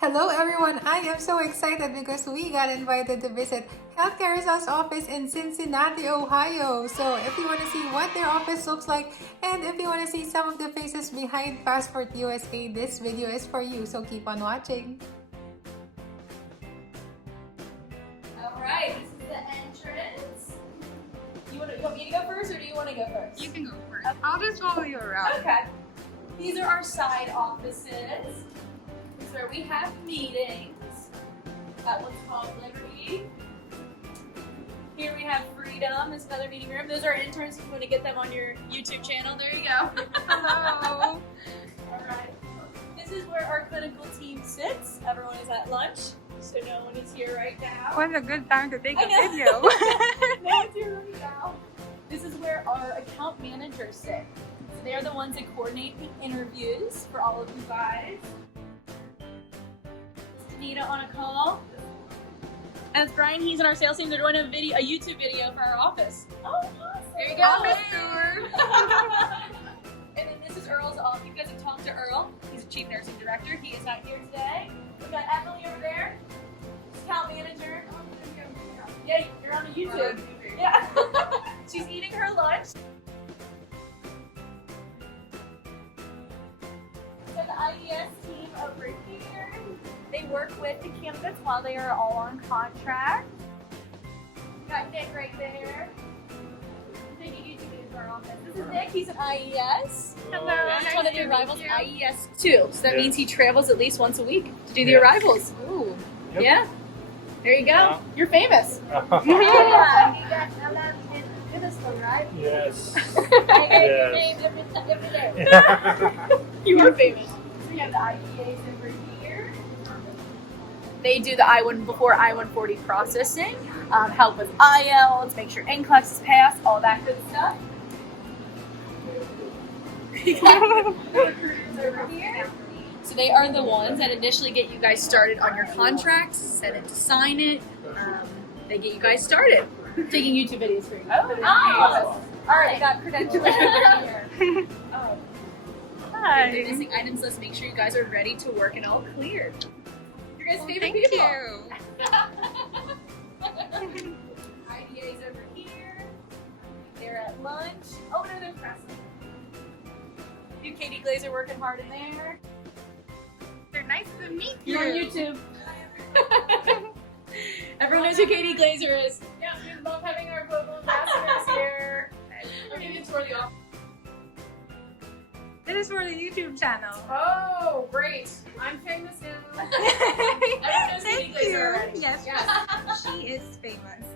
Hello everyone! I am so excited because we got invited to visit Health Carousel's office in Cincinnati, Ohio. So if you want to see what their office looks like and if you want to see some of the faces behind Passport USA, this video is for you. So keep on watching. Alright, this is the entrance. You want me to go first or do you want to go first? You can go first. I'll just follow you around. Okay. These are our side offices. This is where we have meetings. That one's called Liberty. Here we have Freedom. This is another meeting room. Those are interns if you want to get them on your YouTube channel. There you go. Hello! Alright. This is where our clinical team sits. Everyone is at lunch, so no one is here right now. What a good time to take a I know. video. No one's here right now. This is where our account managers sit. So they're the ones that coordinate the interviews for all of you guys. Nita on a call. And it's Brian. He's in our sales team. They're doing a YouTube video for our office. Oh, awesome! There you go. Office tour. And then this is Earl's office. You guys have talked to Earl. He's the chief nursing director. He is not here today. We've got Emily over there, account manager. Yeah, you're on the YouTube. Yeah. She's eating her lunch. So the IES team over here, they work with the candidates while they are all on contract. Got Nick right there. Taking YouTube videos for our office. This is Nick, he's an IES. Hello. He's one of the arrivals, IES 2. So that means he travels at least once a week to do the arrivals. Ooh. Yep. Yeah. There you go. You're famous. Yeah, you got in us right? Yes. Yes. Every day. You are famous. So we have the IPAs over here. They do the I-1 before I-140 processing, help with IELTS, make sure NCLEX is passed, all that good stuff. Over here. So they are the ones that initially get you guys started on your contracts, send it to sign it. They get you guys started. Taking YouTube videos for you. Oh, nice. All right, I got credentialing over here. Oh. Hi. The missing items list. Make sure you guys are ready to work and all clear. Your guys' favorite Thank people. you. IDA's over here. They're at lunch. Oh no, they're pressing. You, Katie Glazer, working hard in there. They're nice to meet you. You're on YouTube. Everyone knows who Katie Glazer is. Yeah, we love having our global ambassadors here. We're gonna tour the office. This is for the YouTube channel. Oh, great! I'm famous now. Everyone knows Katie Thank Glazer you. already. Yes, Yes. she is famous.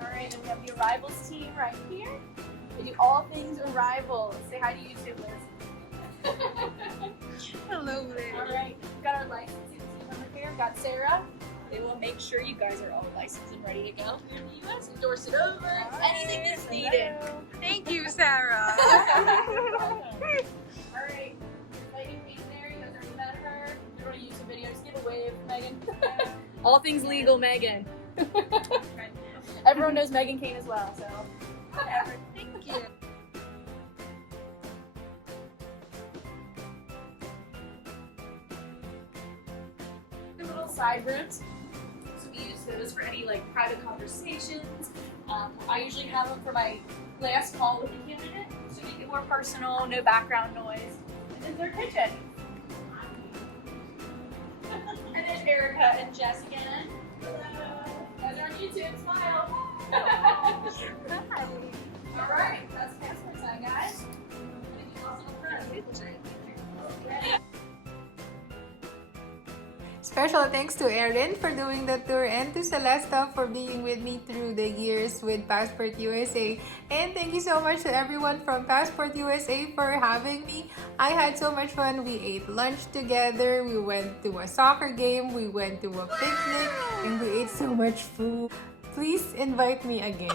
All right, and we have the arrivals team right here. They do all things arrivals. Say hi to YouTube, Liz. Hello there. All right, we've got our licensing team over here. We've got Sarah. They will make sure you guys are all licensed and ready to go here in the U.S. Endorse it over. Anything that's needed. Thank you, Sarah. All right, Megan came there. You guys already met her. If you want to use some videos, give a wave, Megan. All things legal, Megan. Everyone knows Megan Kane as well, so whatever. Thank you. The little side rooms. So we use those for any like private conversations. I usually have them for my last call with the candidate, so we get more personal, no background noise. And then their kitchen. And then Erica and Jess again. Hello. You guys are on YouTube. Smile. Hi. All right, that's passport sign, guys. Anything else on the front? Ready? Special thanks to Erin for doing the tour and to Celesta for being with me through the years with Passport USA. And thank you so much to everyone from Passport USA for having me. I had so much fun. We ate lunch together, we went to a soccer game, we went to a picnic, and we ate so much food. Please invite me again.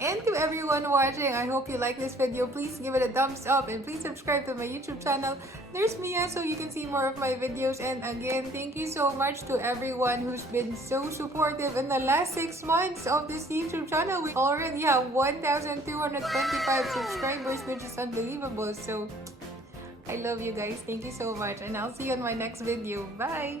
And to everyone watching, I hope you like this video. Please give it a thumbs up and please subscribe to my YouTube channel. There's Mia, so you can see more of my videos. And again, thank you so much to everyone who's been so supportive in the last 6 months of this YouTube channel. We already have 1,225 subscribers, which is unbelievable. So I love you guys. Thank you so much. And I'll see you on my next video. Bye!